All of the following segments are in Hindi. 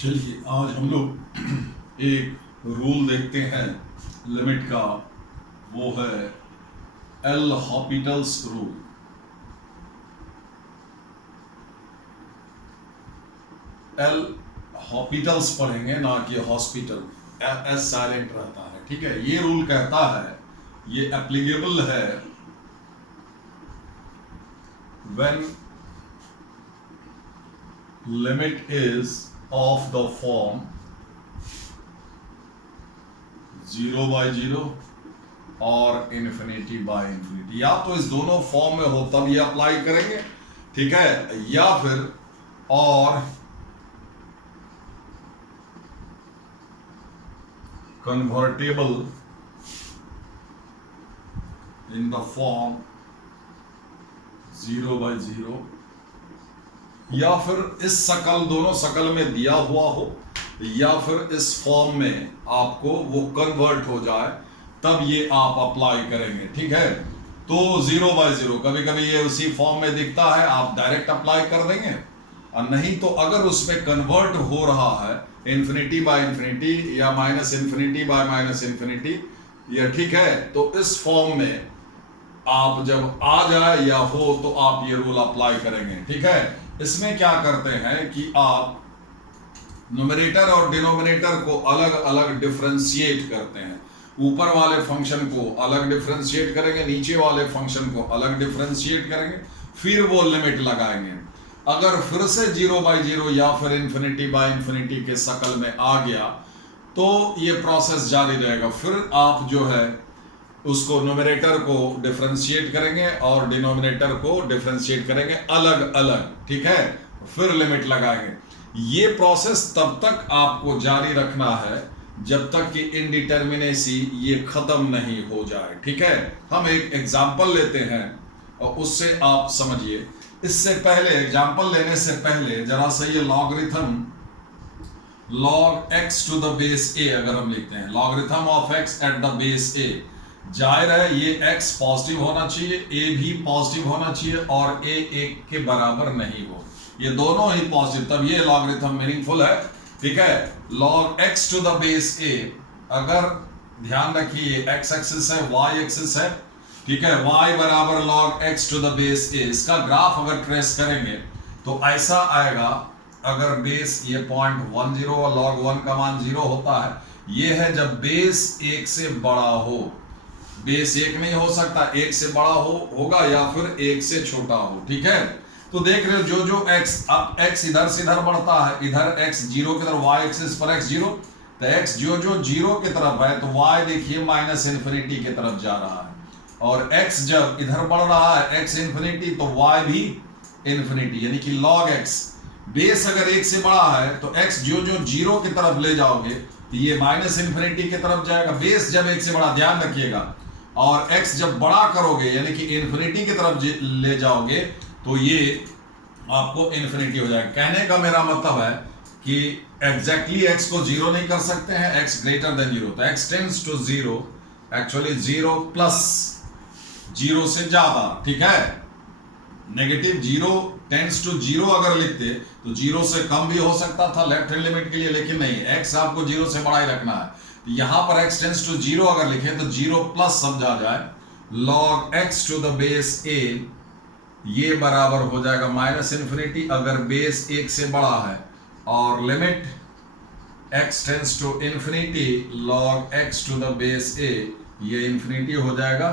चलिए आज हम लोग एक रूल देखते हैं लिमिट का। वो है एल हॉपिटल्स रूल। एल हॉपिटल्स पढ़ेंगे ना कि हॉस्पिटल, एस साइलेंट रहता है। ठीक है, ये रूल कहता है, ये एप्लीकेबल है when limit is of the form 0/0 और इन्फिनिटी बाय इन्फिनिटी। या तो इस दोनों फॉर्म में हो तब ये अप्लाई करेंगे, ठीक है, या फिर और कन्वर्टेबल इन द फॉर्म 0/0, या फिर इस शकल, दोनों शकल में दिया हुआ हो, या फिर इस फॉर्म में आपको वो कन्वर्ट हो जाए तब ये आप अप्लाई करेंगे। ठीक है, तो 0/0 कभी कभी ये उसी फॉर्म में दिखता है, आप डायरेक्ट अप्लाई कर देंगे, और नहीं तो अगर उसमें कन्वर्ट हो रहा है इन्फिनिटी बाय इन्फिनिटी या minus infinity bye minus infinity, या ठीक है, तो इस फॉर्म में आप जब आ जाए या हो तो आप ये रूल अप्लाई करेंगे। ठीक है, इसमें क्या करते हैं कि आप न्यूमरेटर और डिनोमिनेटर को अलग अलग डिफरेंशिएट करते हैं। ऊपर वाले फंक्शन को अलग डिफरेंशिएट करेंगे, नीचे वाले फंक्शन को अलग डिफरेंशिएट करेंगे, फिर वो लिमिट लगाएंगे। अगर फिर से 0/0 या फिर इन्फिनिटी बाय इन्फिनिटी के शकल में आ गया तो ये प्रोसेस जारी रहेगा। फिर आप जो है उसको न्यूमरेटर को डिफरेंशिएट करेंगे और डिनोमिनेटर को डिफरेंशिएट करेंगे अलग अलग। ठीक है, फिर लिमिट लगाएंगे। ये प्रोसेस तब तक आपको जारी रखना है जब तक कि इनडिटर्मिनेसी ये खत्म नहीं हो जाए। ठीक है, हम एक एग्जांपल लेते हैं और उससे आप समझिए। इससे पहले, एग्जांपल लेने से पहले जरा सा ये logarithm log x to the base a अगर हम लिखते हैं, logarithm of x at the base a, जाहिर है ये x पॉजिटिव होना चाहिए, a भी पॉजिटिव होना चाहिए और a 1 के बराबर नहीं हो, ये दोनों ही पॉजिटिव, तब ये लॉगरिथम मीनिंगफुल है। ठीक है, log x to the base a, अगर ध्यान रखिए x एक्सिस है, y एक्सिस है, ठीक है, y बराबर log x to the base a, इसका ग्राफ अगर ट्रेस करेंगे तो ऐसा आएगा। अगर बेस ये 0.10 और log 1 का मान 0 होता है, ये है जब बेस 1 से बड़ा हो। बेस 1 नहीं हो सकता, 1 से बड़ा होगा या फिर 1 से छोटा हो। ठीक है, तो देख रहे हो जो जो x, अब x इधर से इधर बढ़ता है, इधर x 0 की तरफ, y एक्सिस पर x 0, तो x जो जो 0 की तरफ है तो y देखिए माइनस इन्फिनिटी की तरफ जा रहा है, और x जब इधर बढ़ रहा है x इन्फिनिटी तो y भी इन्फिनिटी, यानी कि log x। बेस अगर 1 से बड़ा है तो x जो जो 0 की तरफ ले जाओगे तो ये माइनस इन्फिनिटी की तरफ जाएगा। बेस जब 1 से बड़ा, ध्यान रखिएगा, और x जब बड़ा करोगे यानी कि इन्फिनिटी की तरफ ले जाओगे तो ये आपको इन्फिनिटी हो जाएगा। कहने का मेरा मतलब है कि एग्जैक्टली x को 0 नहीं कर सकते हैं, x ग्रेटर देन 0, तो x tends to 0, actually 0 plus 0 से ज्यादा। ठीक है, नेगेटिव 0 टेंड्स टू 0 अगर लिखते तो 0 से कम भी हो सकता था लेफ्ट हैंड लिमिट के लिए, लेकिन नहीं, x आपको 0 से बड़ा ही रखना है। तो यहां पर x टेंड्स टू 0 अगर लिखे तो 0 प्लस समझा जाए log x to the base a, ये बराबर हो जाएगा माइनस इन्फिनिटी अगर बेस 1 से बड़ा है, और limit x tends to infinity log x to the base a, ये इन्फिनिटी हो जाएगा।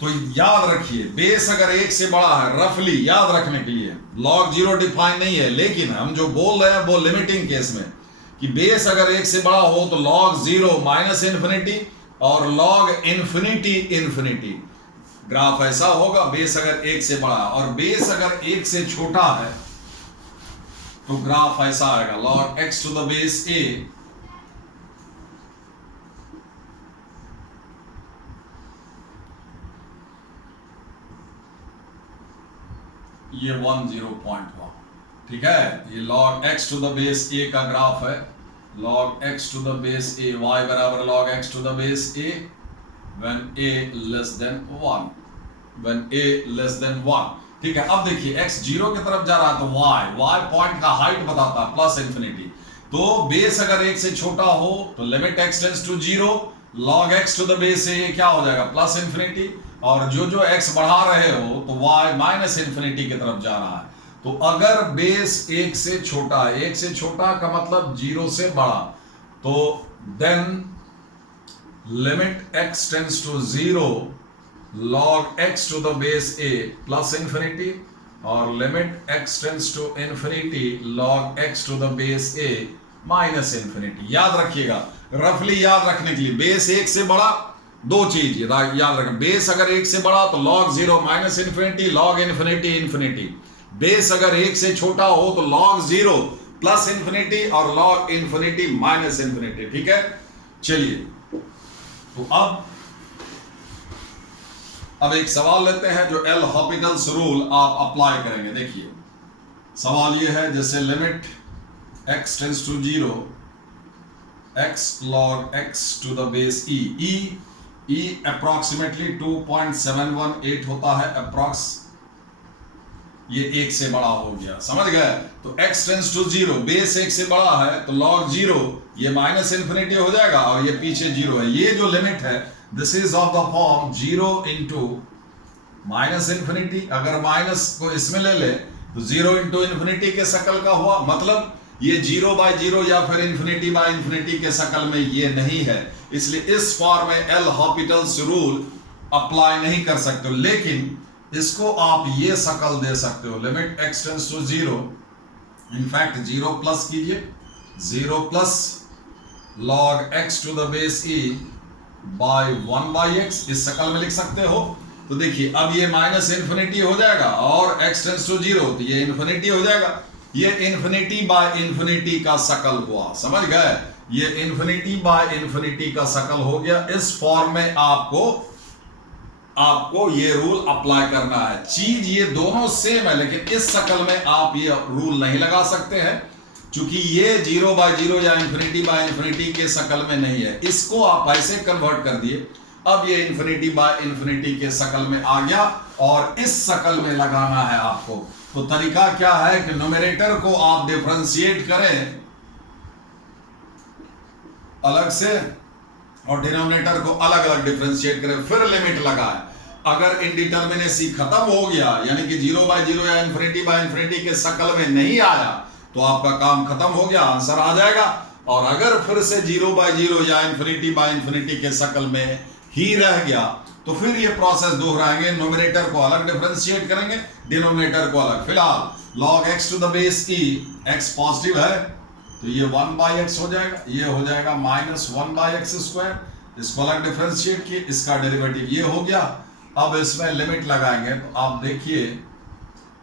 तो याद रखिए, बेस अगर 1 से बड़ा है, रफली याद रखने के लिए, log 0 डिफाइन नहीं है, लेकिन हम जो बोल रहे हैं वो लिमिटिंग केस में कि बेस अगर 1 से बड़ा हो तो log 0 माइनस इन्फिनिटी और log इन्फिनिटी इन्फिनिटी। ग्राफ ऐसा होगा, बेस अगर 1 से बड़ा है, और बेस अगर 1 से छोटा है तो ग्राफ ऐसा आएगा, log x to the base a, ये 10.1। ठीक है, ये log x to the base a का ग्राफ है, log x to the base a, y बराबर log x to the base a when a less than 1, when a less than 1। ठीक है, अब देखिए x 0 की तरफ जा रहा है तो y पॉइंट का हाइट बताता है प्लस इंफिनिटी। तो बेस अगर 1 से छोटा हो तो limit x tends to 0, log x to the base से ये क्या हो जाएगा प्लस इंफिनिटी, और जो x बढ़ा रहे हो तो y माइनस इंफिनिटी की तरफ जा रहा है। तो अगर बेस 1 से छोटा है, 1 से छोटा का मतलब 0 से बड़ा, तो then limit x tends to 0 log x to the base a plus infinity, और limit x tends to infinity log x to the base a minus infinity. याद रखिएगा, रफली याद रखने के लिए, बेस 1 से बड़ा, दो चीज याद रखें, बेस अगर 1 से बड़ा तो log 0 minus infinity, log infinity infinity. Base अगर 1 से छोटा हो तो log 0 प्लस इंफिनिटी और log इंफिनिटी माइनस इंफिनिटी। ठीक है, चलिए तो अब एक सवाल लेते हैं जो एल हॉपिटल्स रूल आप अप्लाई करेंगे। देखिए सवाल ये है, जैसे limit x tends to 0 x log x to the base e approximately 2.718 होता है अप्रोक्स, ये 1 से बड़ा हो गया, समझ गए। तो x टेंड्स टू 0, बेस 1 से बड़ा है तो log 0 ये माइनस इंफिनिटी हो जाएगा और ये पीछे 0 है। ये जो लिमिट है this is of the form 0 into minus infinity. अगर माइनस को इसमें ले ले तो 0 इंटू इंफिनिटी के शकल का हुआ, मतलब ये 0 बाय 0 या फिर इंफिनिटी बाय इंफिनिटी के शकल में ये नहीं है, इसलिए इस फॉर्म में एल हॉपिटल्स रूल अप्लाई नहीं कर सकते हो। लेकिन इसको आप ये शकल दे सकते हो, limit x tends to 0, in fact 0 plus कीजिए, 0 plus log x to the base e by 1 by x, इस शकल में लिख सकते हो। तो देखिए अब ये माइनस इंफिनिटी हो जाएगा और x टेंड्स टू 0 तो ये इंफिनिटी हो जाएगा। ये इंफिनिटी बाय इंफिनिटी का शकल हुआ, समझ गए, ये इंफिनिटी बाय इंफिनिटी का शकल हो गया। इस फॉर्म में आपको ये रूल अप्लाई करना है। चीज ये दोनों सेम है, लेकिन इस शकल में आप ये रूल नहीं लगा सकते हैं क्योंकि ये 0 बाय 0 या इंफिनिटी बाय इंफिनिटी के शकल में नहीं है। इसको आप ऐसे कन्वर्ट कर दिए, अब ये इंफिनिटी बाय इंफिनिटी के शकल में आ गया और इस शकल में लगाना है आपको। तो तरीका क्या है कि न्यूमरेटर को आप डिफरेंशिएट करें अलग से और डिनोमिनेटर को अलग अलग डिफरेंशिएट करें, फिर लिमिट लगाए। अगर इंडिटर्मिनेसी खत्म हो गया, यानी कि 0 बाय 0 या इंफिनिटी बाय इंफिनिटी के शकल में नहीं आया, तो आपका काम खत्म हो गया, आंसर आ जाएगा। और अगर फिर से 0 बाय 0 या इंफिनिटी बाय इंफिनिटी के शकल में ही रह गया तो फिर ये प्रोसेस दोहराएंगे, न्यूमरेटर को अलग डिफरेंशिएट करेंगे, डिनोमिनेटर को अलग। फिलहाल log x to the base e, x positive है तो ये 1 बाय x हो जाएगा, ये हो जाएगा माइनस 1 बाय x स्क्वायर, इसको अलग डिफरेंशिएट किए, इसका डेरिवेटिव ये हो गया। अब इसमें लिमिट लगाएंगे तो आप देखिए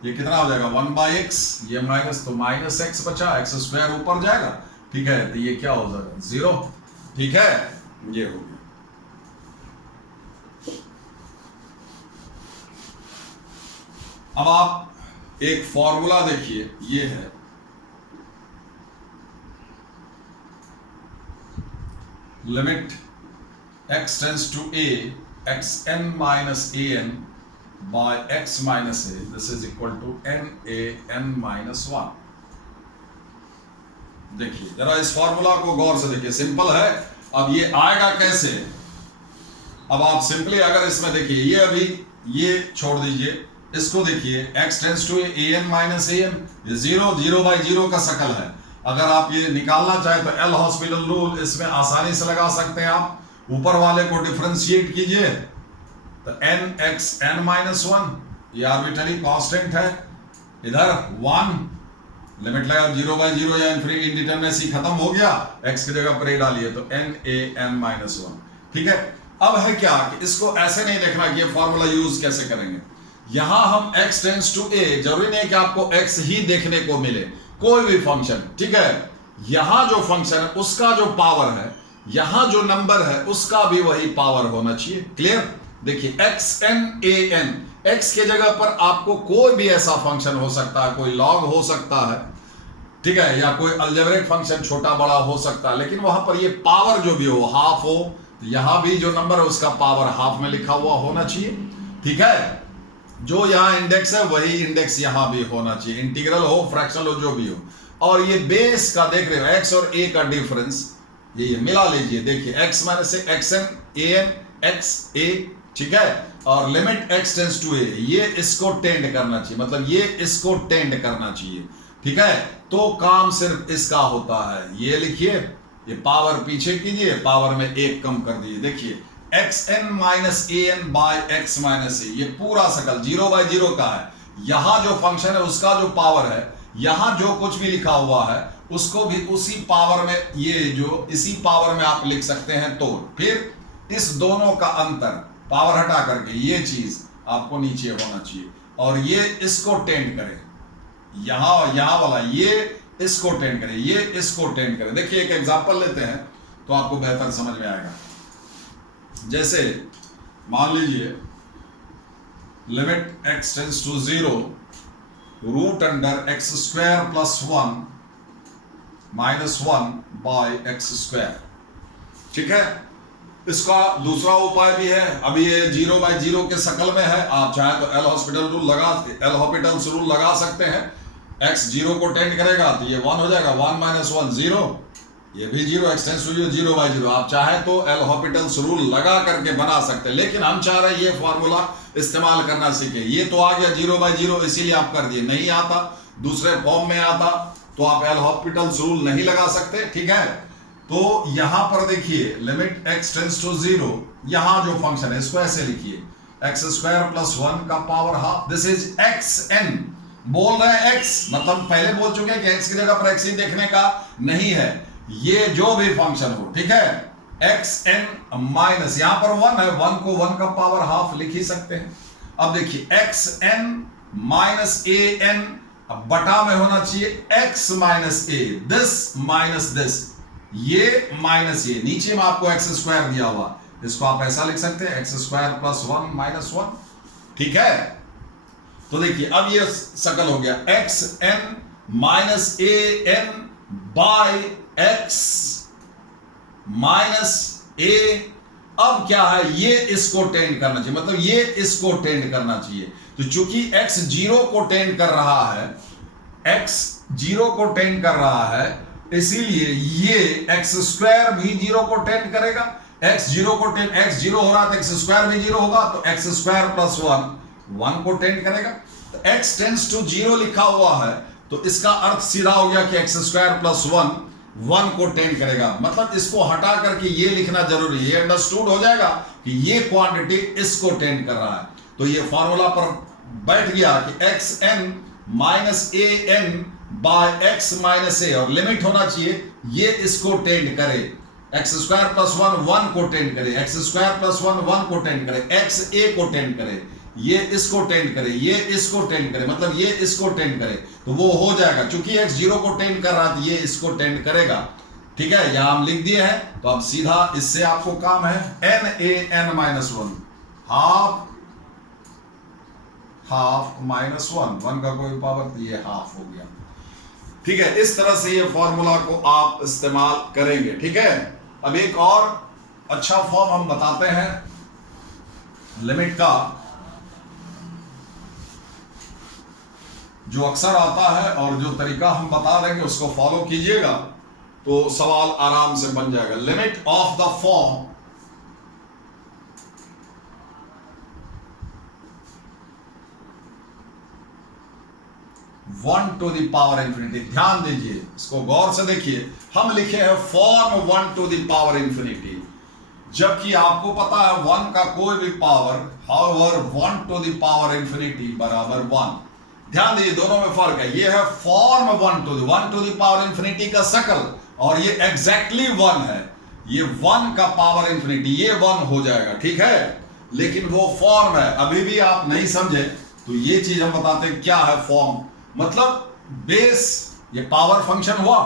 ये कितना हो जाएगा 1 बाय x, ये माइनस तो माइनस x बचा, x स्क्वायर ऊपर जाएगा, ठीक है, तो ये क्या हो जाएगा 0, ठीक है, ये हो गया। अब आप एक फॉर्मूला देखिए, ये है limit x tends to a xn minus an by x minus a, this is equal to n minus 1। देखिए जरा इस फॉर्मूला को गौर से देखिए, सिंपल है। अब ये आएगा कैसे, अब आप सिंपली अगर इसमें देखिए, ये अभी ये छोड़ दीजिए, इसको देखिए x tends to an minus an, ये 0 बाय 0 का शकल है। अगर आप ये निकालना चाहे तो एल हॉस्पिटल रूल इसमें आसानी से लगा सकते हैं। आप ऊपर वाले को डिफरेंशिएट कीजिए तो n माइनस 1, ये आर्बिट्ररी कांस्टेंट है, इधर 1 लिमिट लगा 0 बाय 0 या इंडिटरमिनेसी खत्म हो गया, x की जगह पर a डालिए तो n माइनस 1, ठीक है। अब है क्या कि इसको ऐसे नहीं देखना कि ये फॉर्मूला यूज कैसे करेंगे। यहां हम x टेंड्स टू a, जरूरी नहीं कि आपको x ही देखने को मिले, कोई भी फंक्शन, ठीक है। यहां जो फंक्शन है उसका जो पावर है, यहां जो नंबर है उसका भी वही पावर होना चाहिए, क्लियर। देखिए xn an, x के जगह पर आपको कोई भी ऐसा फंक्शन हो सकता है, कोई लॉग हो सकता है, ठीक है, या कोई अलजेब्रिक फंक्शन छोटा बड़ा हो सकता है, लेकिन वहां पर ये पावर जो भी हो, हाफ हो, तो यहां भी जो नंबर है उसका पावर हाफ में लिखा हुआ होना चाहिए, ठीक है। जो यहाँ इंडेक्स है वही इंडेक्स यहाँ भी होना चाहिए, इंटीग्रल हो फ्रैक्शनल हो जो भी हो। और ये बेस का देख रहे हो एक्स और ए का डिफरेंस, ये मिला लीजिए, देखिए x minus a x n a n x a, ठीक है, और limit x tends to a, ये इसको टेंड करना चाहिए, मतलब ये इसको टेंड करना चाहिए, ठीक है। तो काम सिर्फ इसका होता है, ये लिखिए, ये पावर पीछे कीजिए, पावर में एक कम कर दीजिए, देखिए x n minus a n by x minus a, ये पूरा सकल 0 बाई 0 का है। यहां जो फंक्शन है उसका जो पावर है, यहां जो कुछ भी लिखा हुआ है उसको भी उसी पावर में, ये जो इसी पावर में आप लिख सकते हैं। तो फिर इस दोनों का अंतर पावर हटा करके ये चीज आपको नीचे होना चाहिए, और ये इसको टेंड करे, यहां वाला ये इसको टेंड करे, ये इसको टेंड करे। देखिए एक एग्जांपल लेते हैं तो आपको बेहतर समझ में आएगा। जैसे मान लीजिए limit x tends to 0 root under x square plus 1 minus 1 by x square, ठीक है। इसका दूसरा उपाय भी है, अभी ये 0 बाई 0 के शकल में है, आप चाहे तो एल हॉस्पिटल रूल लगा सकते हैं। x 0 को टेंड करेगा तो ये 1 हो जाएगा, 1 माइनस 1 0, ये भी 0, एक्स टेंस टू 0 बाई 0। आप चाहे तो एल हॉस्पिटल रूल लगा करके बना सकते हैं, लेकिन हम चाह रहे हैं ये फॉर्मूला इस्तेमाल करना सीखे। ये तो आ गया 0 बाई 0, इसीलिए आप कर दिए, नहीं आता दूसरे फॉर्म में आता तो आप एल हॉस्पिटल रूल नहीं लगा सकते, ठीक है। तो यहां पर देखिए लिमिट एक्स टेंस टू 0, यहां जो फंक्शन है इसको ऐसे लिखिए, एक्स स्क्वायर प्लस 1 का power half, this is x n, बोल रहे हैं एक्स, मतलब पहले बोल चुके हैं कि एक्स की जगह पर एक्स ही देखने का नहीं है, ये जो भी फंक्शन हो, ठीक है। एक्स एन माइनस, यहां पर 1 है, 1 को 1 का पावर हाफ लिख ही सकते हैं। अब देखिए x n minus a N, अब बटा में होना चाहिए x minus A, this minus this, ये माइनस ये, नीचे में आपको एक्स स्क्वायर दिया हुआ, इसको आप ऐसा लिख सकते हैं एक्स स्क्वायर प्लस 1 माइनस 1, ठीक है। तो देखिए अब ये शकल हो गया x n minus a n by x minus a. अब क्या है, ये इसको टेंड करना चाहिए, मतलब ये इसको टेंड करना चाहिए। तो चूंकि x 0 को टेंड कर रहा है, x 0 को टेंड कर रहा है, इसीलिए ये एक्स स्क्वायर भी 0 को टेंड करेगा। x 0 को टेंड, x 0 हो रहा है तो एक्स स्क्वायर भी 0 होगा, तो एक्स स्क्वायर प्लस 1 को टेंड करेगा। तो x टेंस टू 0 लिखा हुआ है, तो इसका अर्थ सीधा हो गया कि एक्स स्क्वायर प्लस 1 को टेंड करेगा। मतलब इसको हटा करके ये लिखना जरूरी है, ये अंडरस्टूड हो जाएगा कि ये क्वांटिटी इसको टेंड कर रहा है। तो ये फॉर्मूला पर बैठ गया कि x n minus a N bye x minus ए, और लिमिट होना चाहिए ये इसको टेंड करे, एक्स स्क्वायर प्लस 1 को टेंड करे, एक्स स्क्वायर प्लस 1 को टेंड करे, एक्स ए को टेंड करे, ये इसको टेंड करे, ये इसको टेंड करे, मतलब ये इसको टेंड करे, तो वो हो जाएगा। चूंकि x 0 को टेंड कर रहा है ये इसको टेंड करेगा, ठीक है। यहां हम लिख दिए हैं, तो अब सीधा इससे आपको काम है n a n minus 1 half minus 1 का कोई पावर, तो ये हाफ हो गया, ठीक है। इस तरह से ये फॉर्मूला को आप इस्तेमाल करेंगे, ठीक है। अब एक और अच्छा फॉर्म हम बताते हैं लिमिट का, जो अक्सर आता है, और जो तरीका हम बता देंगे उसको फॉलो कीजिएगा तो सवाल आराम से बन जाएगा। Limit of the form one to the power infinity, ध्यान दीजिए, इसको गौर से देखिए, हम लिखे हैं form 1 to the power infinity, जबकि आपको पता है 1 का कोई भी पावर, however 1 to the power infinity बराबर 1। ध्यान दीजिए दोनों में फर्क है, ये है form 1 to the power infinity का शकल, और ये एग्जैक्टली 1 है, ये 1 का पावर इंफिनिटी, ये 1 हो जाएगा, ठीक है। लेकिन वो फॉर्म है, अभी भी आप नहीं समझे तो ये चीज हम बताते हैं क्या है फॉर्म। मतलब बेस, ये पावर फंक्शन हुआ,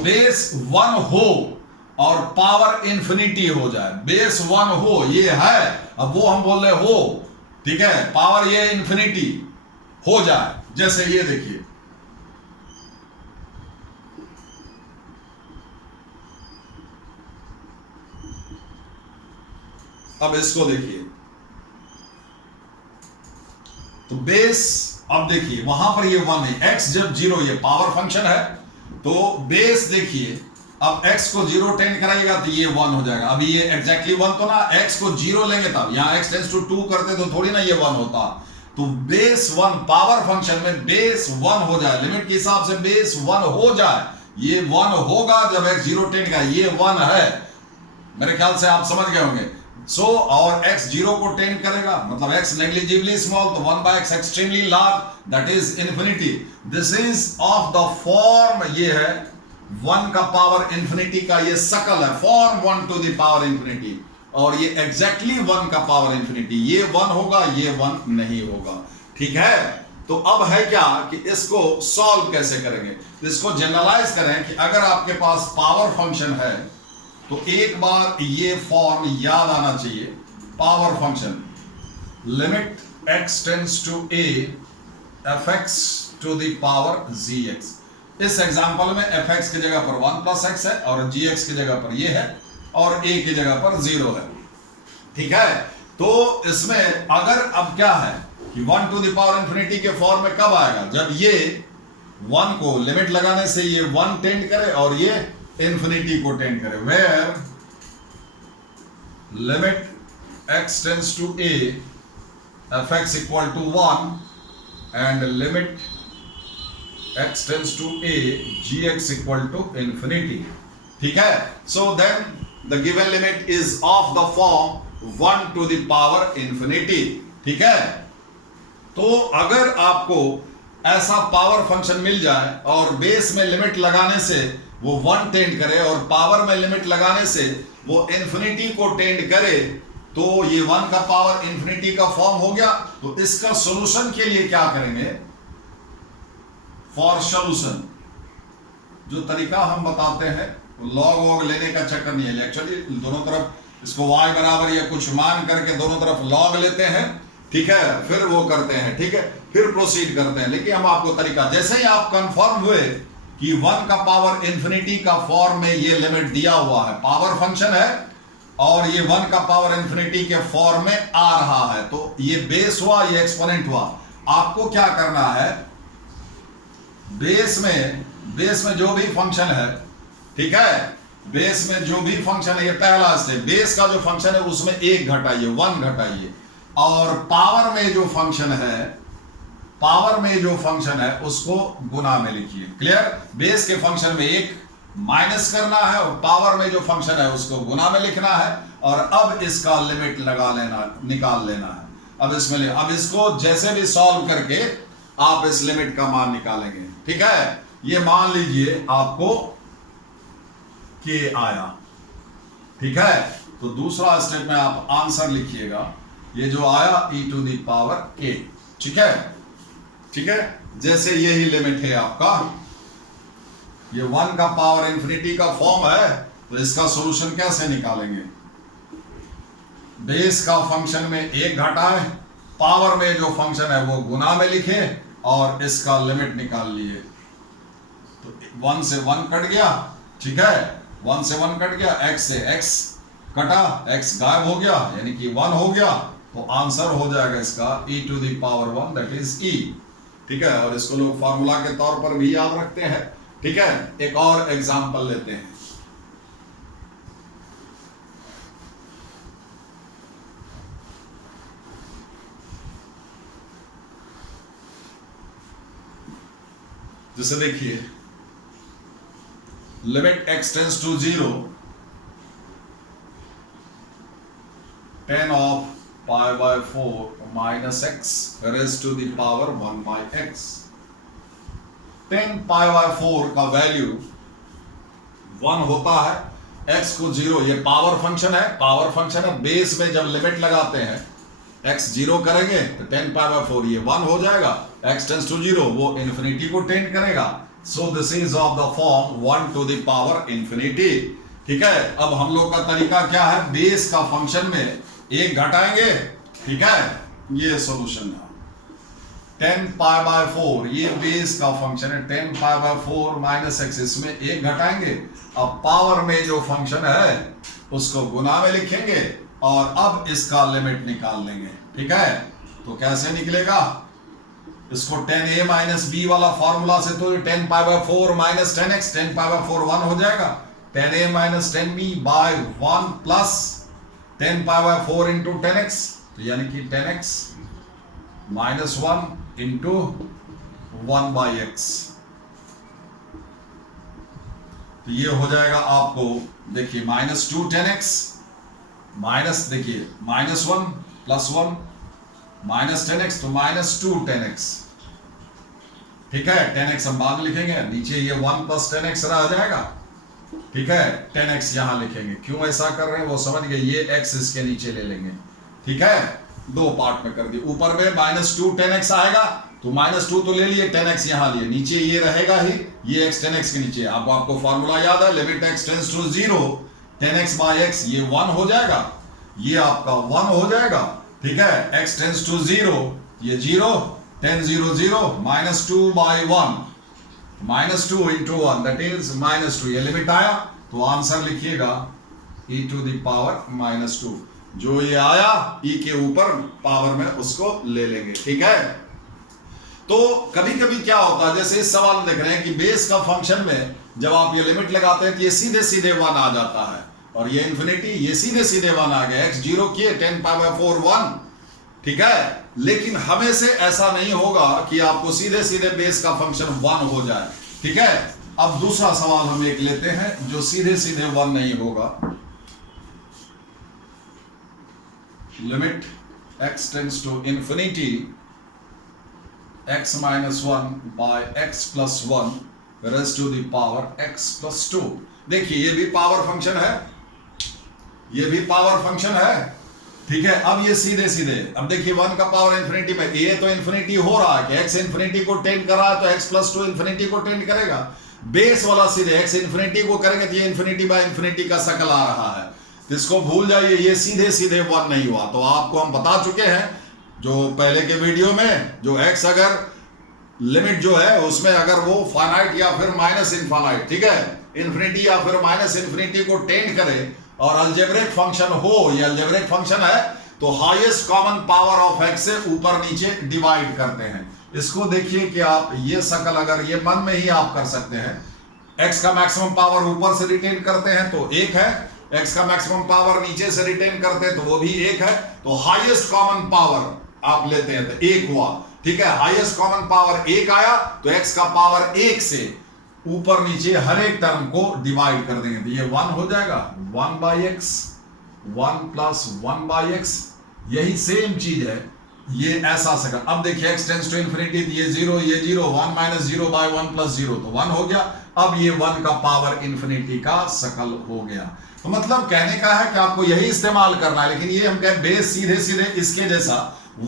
बेस 1 हो और पावर इंफिनिटी हो जाए, बेस 1 हो, ये है, अब वो हम बोल रहे हो, ठीक है, पावर ये इंफिनिटी हो जाए, जैसे ये देखिए, अब इसको देखिए, तो बेस, अब देखिए वहां पर ये 1 है, x जब 0, ये पावर फंक्शन है, तो बेस देखिए अब x को 0 टेंड कराइएगा तो ये 1 हो जाएगा। अभी ये एग्जैक्टली 1 तो ना, x को 0 लेंगे तब, यहां x टेंड्स टू 2 करते तो थोड़ी ना ये 1 होता। तो बेस 1 पावर फंक्शन में बेस 1 हो जाए, लिमिट के हिसाब से बेस 1 हो जाए, ये 1 होगा जब x 0 टेंड का, ये 1 है, मेरे ख्याल से आप समझ गए होंगे। और x 0 को टेंड करेगा, मतलब x नेग्लिजिबली स्मॉल, तो 1 by x extremely large, that is infinity. This is of the form, ये है 1 का पावर इंफिनिटी का ये शकल है, form 1 to the power infinity, और ये एग्जैक्टली 1 का पावर इंफिनिटी, ये 1 होगा, ये 1 नहीं होगा। ठीक है, तो अब है क्या कि इसको सॉल्व कैसे करेंगे। तो इसको जनरलाइज करें कि अगर आपके पास पावर फंक्शन है तो एक बार ये फॉर्म याद आना चाहिए, power function limit x tends to a fx to the power gx। इस एग्जांपल में fx की जगह पर 1 plus x है और gx की जगह पर ये है और a की जगह पर 0 है। ठीक है, तो इसमें अगर अब क्या है कि 1 to the पावर इंफिनिटी के फॉर्म में कब आएगा, जब ये 1 को लिमिट लगाने से ये 1 टेंड करे और ये इंफिनिटी को टेंड करे, where limit x tends to a fx equal to 1 and limit x tends to a gx equal to infinity. ठीक है, so then the given limit is of the form 1 to the power infinity. ठीक है, तो अगर आपको ऐसा पावर फंक्शन मिल जाए और बेस में लिमिट लगाने से वो 1 टेंड करे और पावर में लिमिट लगाने से वो इंफिनिटी को टेंड करे, तो ये 1 का पावर इंफिनिटी का फॉर्म हो गया। तो इसका सॉल्यूशन के लिए क्या करेंगे, फॉर सॉल्यूशन जो तरीका हम बताते हैं, लॉग वॉग लेने का चक्कर नहीं है, एक्चुअली दोनों तरफ इसको y बराबर या कुछ मान करके दोनों तरफ लॉग लेते हैं। ठीक है, फिर वो करते हैं, ठीक है, फिर प्रोसीड करते हैं। लेकिन हम आपको तरीका, जैसे ही आप कंफर्म हुए कि 1 का पावर इंफिनिटी का फॉर्म में ये लिमिट दिया हुआ है, पावर फंक्शन है और ये 1 का पावर इंफिनिटी के फॉर्म में आ रहा है, तो ये बेस हुआ, ये एक्सपोनेंट हुआ। आपको क्या करना है, बेस में जो भी फंक्शन है, ठीक है, बेस में जो भी फंक्शन है, ये पहला स्टेप, बेस का जो फंक्शन है उसमें 1 घटाइए, 1 घटाइए, और पावर में जो फंक्शन है उसको गुना में लिखिए। क्लियर, बेस के फंक्शन में 1 माइनस करना है और पावर में जो फंक्शन है उसको गुना में लिखना है, और अब इसका लिमिट निकाल लेना है। अब इसको जैसे भी सॉल्व करके आप इस लिमिट का मान निकालेंगे। ठीक है, ये मान लीजिए आपको k आया। ठीक है, तो दूसरा स्टेप में आप आंसर लिखिएगा, ये जो आया e to the power k। ठीक है, ठीक है, जैसे यही लिमिट है आपका, ये 1 का पावर इंफिनिटी का फॉर्म है, तो इसका सॉल्यूशन कैसे निकालेंगे, बेस का फंक्शन में 1 घटाए, पावर में जो फंक्शन है वो गुना में लिखे और इसका लिमिट निकाल लिए। तो 1 से 1 कट गया, ठीक है, 1 से 1 कट गया, x से x कटा, x गायब हो गया, यानी कि 1 हो गया, तो आंसर हो जाएगा इसका e to the power 1, that is e। ठीक है, और इसको लोग फार्मूला के तौर पर भी याद रखते हैं। ठीक है, एक और एग्जांपल लेते हैं। जैसे देखिए, limit x tends to 0 tan of pi by 4 minus x raised to the power 1 by x। tan pi by 4 का वैल्यू 1 होता है, x को 0, ये पावर फंक्शन है, बेस में जब लिमिट लगाते हैं x 0 करेंगे तो tan pi by 4 ये 1 हो जाएगा, x टेंड्स टू 0 वो इंफिनिटी को टेंड करेगा। So this is of the form 1 to the power infinity. ठीक है, अब हम लोग का तरीका क्या है, बेस का फंक्शन में 1 घटाएंगे। ठीक है, ये सॉल्यूशन है। tan pi by 4 ये बेस का फंक्शन है, tan pi by 4 minus x, इसमें 1 घटाएंगे, अब पावर में जो फंक्शन है उसको गुना में लिखेंगे और अब इसका लिमिट निकाल लेंगे। ठीक है, तो कैसे निकलेगा, इसको 10a माइनस बी वाला फॉर्मूला से तो 10 pi by 4 minus 10x 10 pi by 4 1 हो जाएगा, 10a minus 10b by 1 plus 10 pi by 4 into 10x, तो यानी कि 10x minus 1 into 1 by x. तो ये हो जाएगा आपको, देखिए माइनस 2 10x माइनस, देखिए माइनस 1 प्लस 1 माइनस 10x, तो माइनस 2 10x। ठीक है, 10x हम बाद में लिखेंगे, नीचे ये 1 प्लस 10x रह जाएगा। ठीक है, 10x यहां लिखेंगे, क्यों ऐसा कर रहे हैं वो समझ गए, ये x इसके नीचे ले लेंगे। ठीक है, दो पार्ट में कर दिए, ऊपर में माइनस 2 10x आएगा, तो माइनस 2 तो ले लिए, 10x यहां लिए, नीचे ये रहेगा ही, ये x 10x के नीचे। अब आपको फॉर्मूला याद है, limit x tends to 0 10x by x, ये 1 हो जाएगा, ये आपका 1 हो जाएगा। ठीक है, x टेंड्स टू 0, ये 0 10 0 0 minus 2 by 1 minus 2 into 1 that is minus 2, ये लिमिट आया, तो आंसर लिखिएगा e to the power minus 2, जो ये आया e के ऊपर पावर में उसको ले लेंगे। ठीक है, तो कभी कभी क्या होता है, जैसे इस सवाल में देख रहे हैं कि बेस का फंक्शन में जब आप ये लिमिट लगाते हैं तो ये सीधे सीधे 1 आ जाता है, और ये इन्फिनिटी ये सीधे सीधे 1 आ गया, x 0 किए 10 पाई बाय 4 1। ठीक है, लेकिन हमें से ऐसा नहीं होगा कि आपको सीधे सीधे बेस का फंक्शन 1 हो जाए। ठीक है, अब दूसरा सवाल हम एक लेते हैं जो सीधे सीधे 1 नहीं होगा। Limit x tends to infinity x minus 1 by x plus 1 raise to the power x plus 2। देखिए ये भी पावर फंक्शन है, ये भी पावर फंक्शन है। ठीक है, अब ये सीधे सीधे, अब देखिए 1 का पावर इंफिनिटी में, ये तो इंफिनिटी हो रहा है कि x इंफिनिटी को टेंड कर रहा है, तो x प्लस 2 इंफिनिटी को टेंड करेगा। बेस वाला सीधे x इंफिनिटी को करेंगे तो ये इंफिनिटी बाय इंफिनिटी का शकल आ रहा है, तो इसको भूल जाइए, ये सीधे सीधे 1 नहीं हुआ। तो आपको हम बता चुके हैं जो पहले के वीडियो में, जो x अगर लिमिट जो है उसमें अगर वो फाइनाइट या फिर माइनस इनफाइनाइट, ठीक है, इंफिनिटी या फिर माइनस इंफिनिटी को टेंड करे और अलजेब्रिक फंक्शन हो, ये अलजेब्रिक फंक्शन है, तो highest common power of x से ऊपर नीचे डिवाइड करते हैं। इसको देखिए कि आप ये शकल अगर ये मन में ही आप कर सकते हैं, x का मैक्सिमम पावर ऊपर से रिटेन करते हैं तो 1 है, x का मैक्सिमम पावर नीचे से रिटेन करते हैं तो वो भी 1 है, तो हाईएस्ट कॉमन पावर आप लेते हैं तो 1 हुआ। ठीक है, हाईएस्ट कॉमन पावर 1 आया तो x का पावर 1 से ऊपर नीचे हर एक टर्म को डिवाइड कर देंगे, तो ये 1 हो जाएगा, 1 by x 1 plus 1 by x, यही सेम चीज है, ये ऐसा सका। अब देखिए x टेंड्स टू इंफिनिटी, ये 0 ये 0, 1 माइनस 0 बाय 1 प्लस 0, तो 1 हो गया। अब ये 1 का पावर इंफिनिटी का शकल हो गया। तो मतलब कहने का है कि आपको यही इस्तेमाल करना है, लेकिन ये हम कहें बेस सीधे सीधे इसके जैसा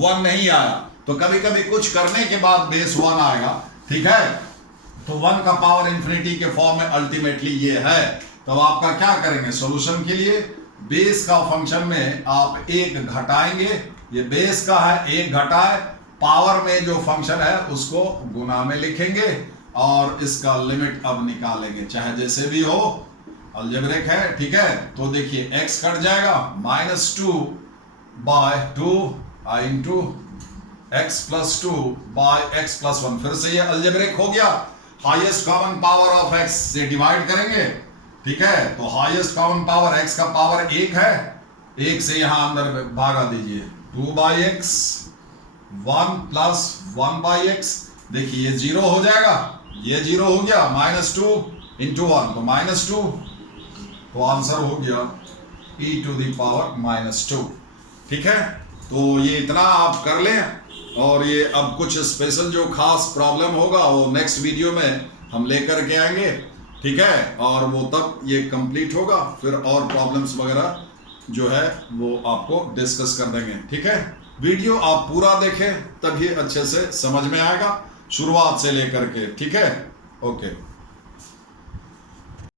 1 नहीं आया, तो कभी कभी कुछ करने के बाद बेस 1 आएगा। ठीक है, तो 1 का पावर इंफिनिटी के फॉर्म में अल्टीमेटली ये है। तो आपका क्या करेंगे सॉल्यूशन के लिए, बेस का फंक्शन में आप 1 घटाएंगे, ये बेस का है 1 घटाए, पावर में जो फंक्शन है उसको गुना में लिखेंगे और इसका लिमिट अब निकालेंगे, चाहे जैसे भी हो, अलजेब्रिक है। ठीक है, तो देखिए x कट जाएगा, minus 2 by 2 into x plus 2 by x plus 1, फिर से ये अलजेब्रिक हो गया, highest common power of x से डिवाइड करेंगे। ठीक है, तो हाईएस्ट कॉमन पावर x का पावर 1 है, 1 से यहां अंदर भागा दीजिए, 2 by x 1 plus 1 by x, देखिए ये 0 हो जाएगा, ये 0 हो गया, माइनस 2 इंटू 1 तो माइनस 2, तो आंसर हो गया e to the power minus 2। ठीक है, तो ये इतना आप कर लें, और ये अब कुछ स्पेशल जो खास प्रॉब्लम होगा वो नेक्स्ट वीडियो में हम लेकर के आएंगे। ठीक है, और वो तब ये कंप्लीट होगा, फिर और प्रॉब्लम्स वगैरह जो है वो आपको डिस्कस कर देंगे। ठीक है, वीडियो आप पूरा देखें तभी अच्छे से समझ में आएगा, शुरुआत से लेकर के। ठीक है, ओके।